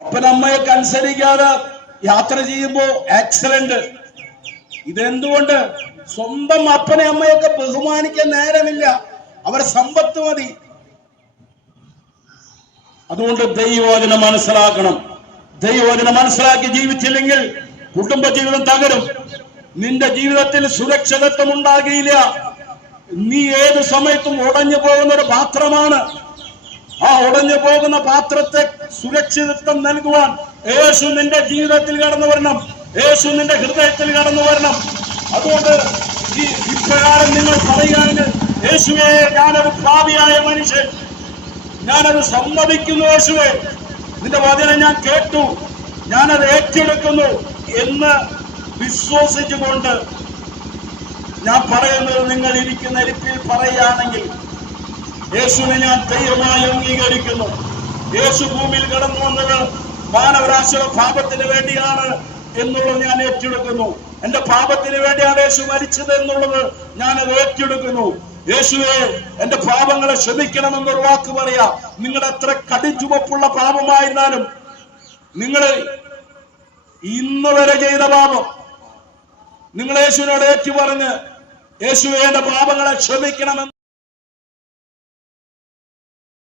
അപ്പനമ്മയൊക്കെ അനുസരിക്കാതെ യാത്ര ചെയ്യുമ്പോ ആക്സിഡന്റ്. ഇതെന്തുകൊണ്ട്? സ്വന്തം അപ്പനെ അമ്മയൊക്കെ ബഹുമാനിക്കാൻ നേരമില്ല, അവരുടെ സമ്പത്ത് മതി. അതുകൊണ്ട് ദൈവവചനം മനസ്സിലാക്കണം. ദൈവവചനം മനസ്സിലാക്കി ജീവിച്ചില്ലെങ്കിൽ കുടുംബജീവിതം തകരും. നിന്റെ ജീവിതത്തിൽ സുരക്ഷിതത്വം ഉണ്ടാകില്ല. നീ ഏത് സമയത്തും ഉടഞ്ഞു പോകുന്ന ഒരു പാത്രമാണ്. ആ ഉടഞ്ഞു പോകുന്ന പാത്രത്തെ സുരക്ഷിതത്വം നൽകുവാൻ യേശു നിന്റെ ജീവിതത്തിൽ കടന്നു വരണം. യേശു നിന്റെ ഹൃദയത്തിൽ കടന്നു വരണം. അതുകൊണ്ട് ഇപ്രകാരം നിങ്ങൾ പറയുകയാണെങ്കിൽ, യേശുവേ, ഞാനൊരു പാപിയായ മനുഷ്യൻ, ഞാനത് സമ്മതിക്കുന്നു. യേശുവേ, നിന്റെ വചനം ഞാൻ കേട്ടു, ഞാനത് ഏറ്റെടുക്കുന്നു എന്ന് വിശ്വസിച്ചുകൊണ്ട് ഞാൻ പറയുന്നത് നിങ്ങൾ ഇരിക്കുന്ന ഇരിപ്പിൽ പറയുകയാണെങ്കിൽ, യേശുവിനെ ഞാൻ ദൈവമായി അംഗീകരിക്കുന്നു. യേശു ഭൂമിയിൽ കടന്നു വന്നത് മാനവരാശിയുടെ പാപത്തിന് വേണ്ടിയാണ് എന്നുള്ളത് ഞാൻ ഏറ്റെടുക്കുന്നു. എന്റെ പാപത്തിന് വേണ്ടിയാണ് യേശു മരിച്ചത് എന്നുള്ളത് ഞാനത് ഏറ്റെടുക്കുന്നു. യേശുവേ, എന്റെ പാപങ്ങളെ ക്ഷമിക്കണമെന്നൊരു വാക്ക് പറയാ. നിങ്ങൾ എത്ര കടിച്ചുവപ്പുള്ള പാപമായിരുന്നാലും, നിങ്ങൾ ഇന്ന് വരെ ചെയ്ത പാപം നിങ്ങൾ യേശുവിനോട് ഏറ്റു പറഞ്ഞ്, യേശുവേ, എന്റെ പാപങ്ങളെ ക്ഷമിക്കണമെന്ന്